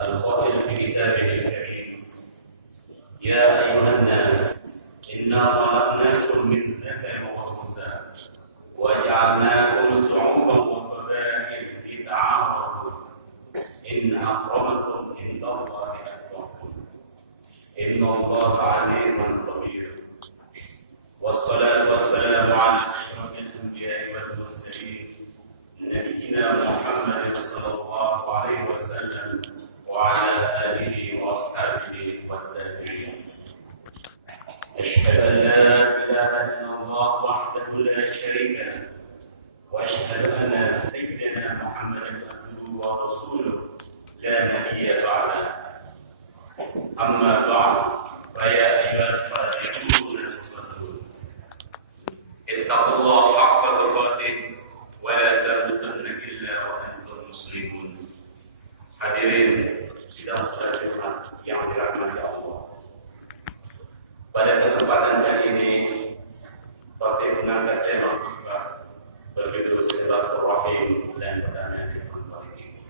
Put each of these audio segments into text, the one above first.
القائل في كتابه الكريم: يا أيها الناس إنا خلقناكم من ذكر وأنثى وجعلناكم شعوبا وقبائل لتعارفوا إن أكرمكم عند الله أتقاكم إن الله عليم خبير. والصلاة والسلام على أشرف الأنبياء والمرسلين نبينا محمد صلى الله عليه وسلم وعلى آله وأصحابه والتابعين. أشهد أن لا إله إلا الله وحده لا شريك له وأشهد أن سيدنا محمدا عبده ورسوله لا نبي بعده. أما بعد فيا أيها الفاسقون المفسدون اتقوا الله حق تقاته ولا تموتن إلا وأنتم مسلمون. Hadirin sidang saudara Jumat yang dirahmati Allah. Pada kesempatan kali ini, topik mengangkat tema khutbah berjudul silaturahim dan perdamaian politik.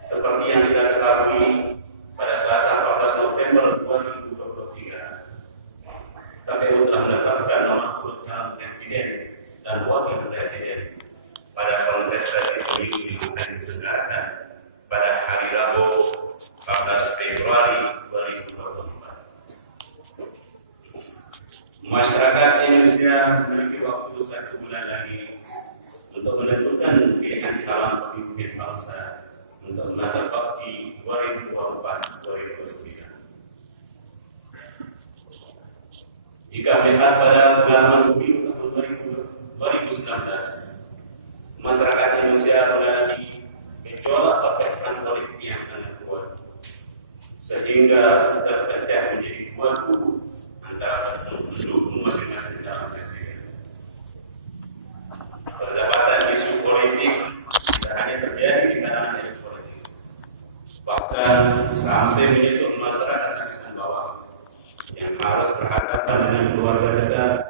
Seperti yang kita ketahui, pada Selasa 14 November 2023, KPU telah menetapkan nomor urut calon presiden dan wakil presiden pada kontestasi pemilu yang akan diselenggarakan pada hari Rabu 14 Februari 2024. Masyarakat Indonesia memiliki waktu 1 bulan lagi untuk menentukan pilihan calon pemimpin bangsa untuk masa bakti 2024-2029. Jika melihat pada pengalaman pemilu tahun 2019, masyarakat Indonesia mengalami gejolak perpecahan politik yang sangat kuat, sehingga terpecah menjadi dua kubu antara pendukung masing-masing calon presiden. Perdebatan isu politik tidak hanya terjadi di kalangan elit politik, bahkan sampai menyentuh masyarakat lapisan bawah yang harus berhadapan dengan keluarga dekat,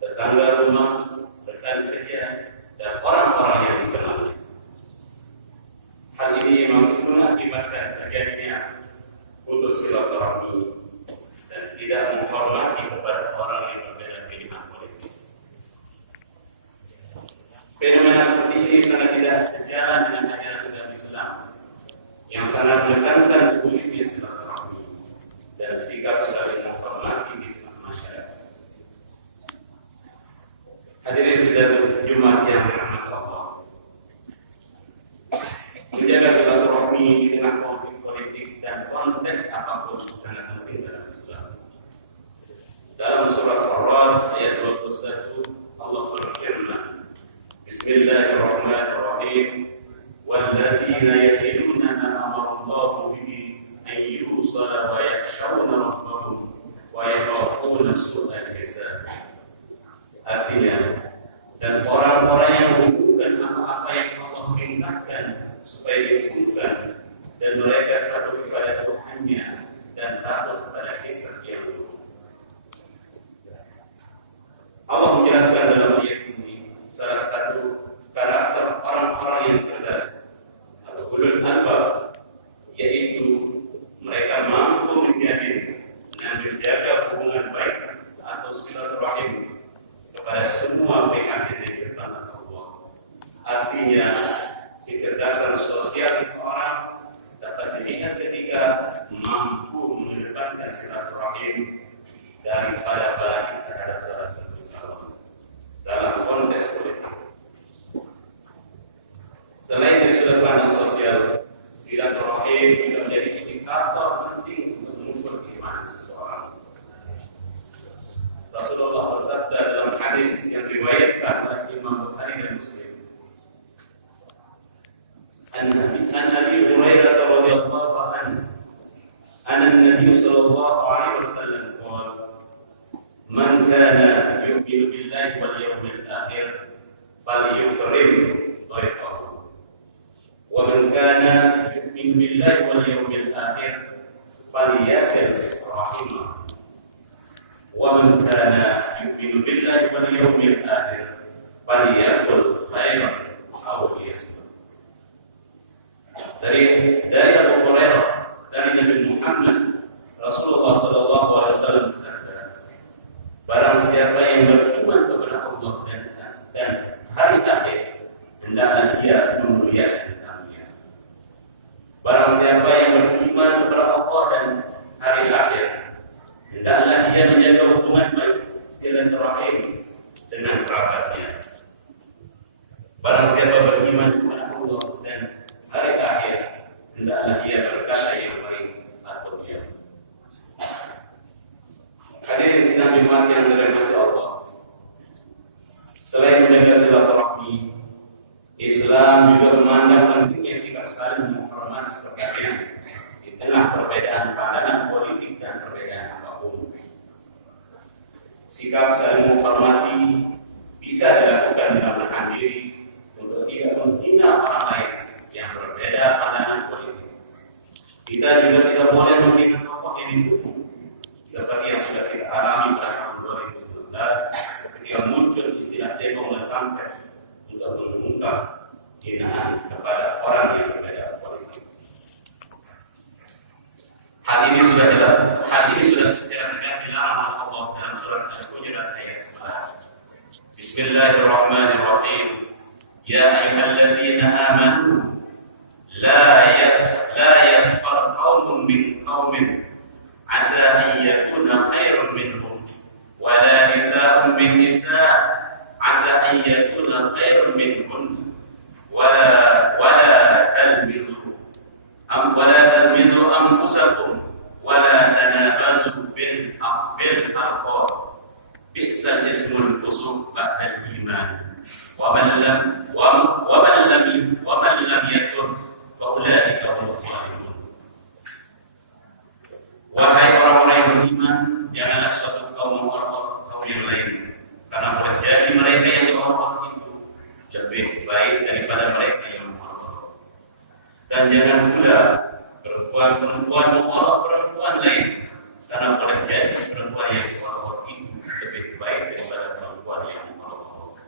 tetangga rumah, rekan kerja, dan orang-orang yang dikenal. Hal ini mengakibatkan terjadinya putus silaturahmi dan tidak menghormati kepada orang yang berbeda pilihan politik. Fenomena seperti ini sangat tidak sejalan dengan ajaran agama Islam yang sangat menekankan sulitnya silaturahmi dan sikap saling menghormati di tengah masyarakat. Hadirin sidang Jumat yang dirahmati Allah, menjaga silaturahmi di tengah konflik politik dan konteks apapun sangat penting dalam Islam. Dalam surat Ar-Ra'd ayat 21, Allah berfirman, Bismillahirrahmanirrahim, walladzina yasluna ma amarallahu bihi an yusala wa yakhshawna rabbahum wa yakhafuna su'al hisab. Artinya, dan orang-orang yang menghubungkan apa-apa yang Allah perintahkan supaya dihubungkan, dan mereka takut kepada Tuhannya dan takut kepada hisab yang buruk. Allah menjelaskan dalam ayat ini salah satu karakter orang-orang yang cerdas atau ulul albab, yaitu mereka mampu menjadi dan menjaga hubungan baik atau silaturahim kepada semua pihak yang diberikan Allah. Artinya, kecerdasan sosial seseorang dapat dilihat ketika mampu mengedepankan silaturahim daripada balik terhadap salah satu calon dalam konteks politik. Selain dari sudut pandang sosial, silaturahim juga menjadi indikator penting untuk mengukur keimanan seseorang. Rasulullah bersabda dalam hadis yang diriwayatkan oleh Imam Bukhari dan Muslim, An Abi Hurairah radhiyallahu anhu, anna Nabi sallallahu alaihi wasallam qala, man kana yu'minu billahi wal yawmil akhir falyukrim dhayfahu, wa man kana yu'minu billahi wal yawmil akhir falyasil rahimahu, wa man kana yu'minu billahi wal yawmil akhir falyaqul khairan aw liyasmut. dari Abu Hurairah dari Nabi Muhammad Rasulullah sallallahu alaihi wasallam bersabda, barang siapa yang beriman kepada Allah dan hari akhir, hendaklah dia memuliakan tamunya. Barang siapa yang beriman kepada Allah dan hari akhir, hendaklah dia menjaga hubungan baik silaturahim dengan kerabatnya. Barang siapa beriman kepada Allah dan hari akhir, hendaklah dia berkata yang baik atau diam. Hadirin sidang Jumat yang dirahmati Allah, selain menjaga silaturahmi, Islam juga memandang pentingnya sikap saling menghormati perbedaan di tengah perbedaan pandangan politik dan perbedaan apapun. Sikap saling menghormati bisa dilakukan dengan menahan diri untuk tidak menghina orang lain yang berbeda pandangan politik. Kita juga tidak boleh menghina tokoh yang didukung, seperti yang sudah kita alami pada tahun 2019 ketika muncul istilah cebong dan kampret untuk mengungkap hinaan kepada orang yang berbeda politik. Hal ini sudah secara tegas dilarang oleh Allah dalam surat Al-Hujurat ayat 11. Bismillahirrahmanirrahim. Ya ayyuhalladzina amanu la yasfar qaumun min qaumin asa an yakuna khairan minhum wa la nisa'un min nisa' asa an yakuna khairan minhun wa la talmizu anfusakum wa la tanabazu bil alqab bi'sal ismul fusuq ba'dal iman wa man lam yatub fa ulaika humul zalimun. Wahai orang-orang yang beriman, janganlah suatu kaum yang lain, karena boleh jadi mereka yang orang itu lebih baik daripada mereka yang mengolok. Dan jangan pula perempuan mengolok perempuan lain, karena boleh jadi perempuan yang mengolok itu lebih baik daripada perempuan yang mengolok.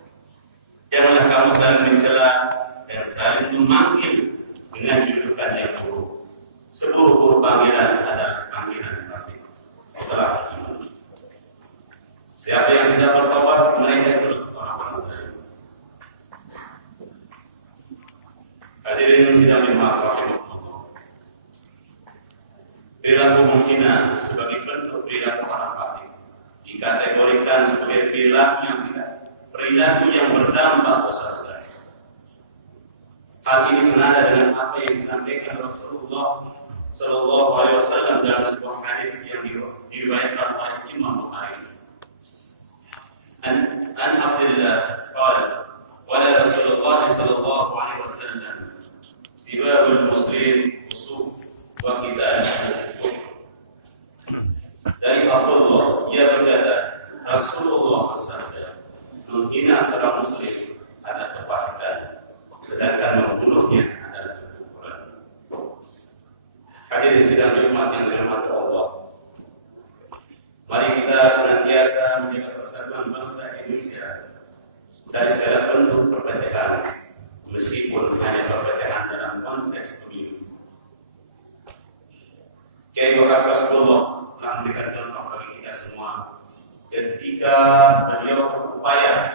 Janganlah kamu saling mencela dan saling memanggil dengan julukan yang buruk. Seburuk-buruk panggilan adalah panggilan fasik setelah iman. Siapa yang tidak bertobat, mereka itu orang-orang lain. Hadirin sidang Jumat rahimahullah. Perilaku menghina sebagai bentuk perilaku orang fasik dikategorikan sebagai perilaku yang berdampak dosa besar. Hal ini senada dengan apa yang disampaikan Rasulullah Sallallahu Alaihi Wasallam dalam sebuah hadis yang diriwayatkan oleh Imam Bukhari. An Abdullah qala qala Rasulullah Sallallahu Alaihi Wasallam sibabul muslim fusuq wa qitaluhu kufur. Dari Abdullah, ia berkata, Rasulullah bersabda, menghina seorang muslim adalah kefasikan, sedangkan membunuhnya adalah kekufuran. Hadirin sidang Jumat yang dirahmati Allah, mari kita senantiasa menjaga persatuan bangsa Indonesia dari segala bentuk perbedaan, meskipun hanya perbedaan dalam konteks pemilu. Kiai Wahab Rasulullah telah memberikan contoh bagi kita semua ketika beliau berupaya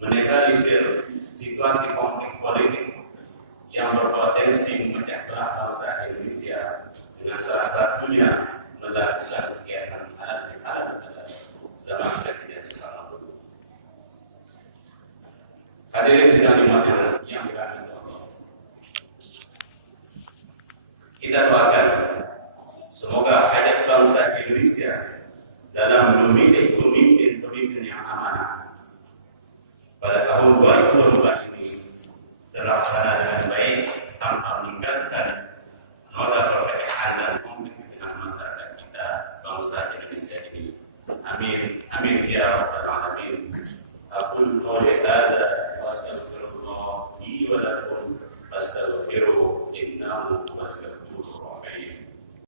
menetralisir situasi konflik politik yang berpotensi memecah belah bangsa Indonesia dengan salah satunya melakukan kegiatan alat zaman Presiden Soekarno. Hadirin sidang Jumat yang dirahmati Allah, kita doakan semoga hajat bangsa Indonesia dalam memilih pemimpin yang amanah pada tahun 2024 ini terlaksana dengan baik tanpa meninggalkan noda perbedaan dan konflik di tengah masyarakat kita, bangsa Indonesia ini. Amin, amin ya rabbal alamin. Aqulu qawli hadza wa astaghfirullah li wa lakum fastaghfiruhu innahu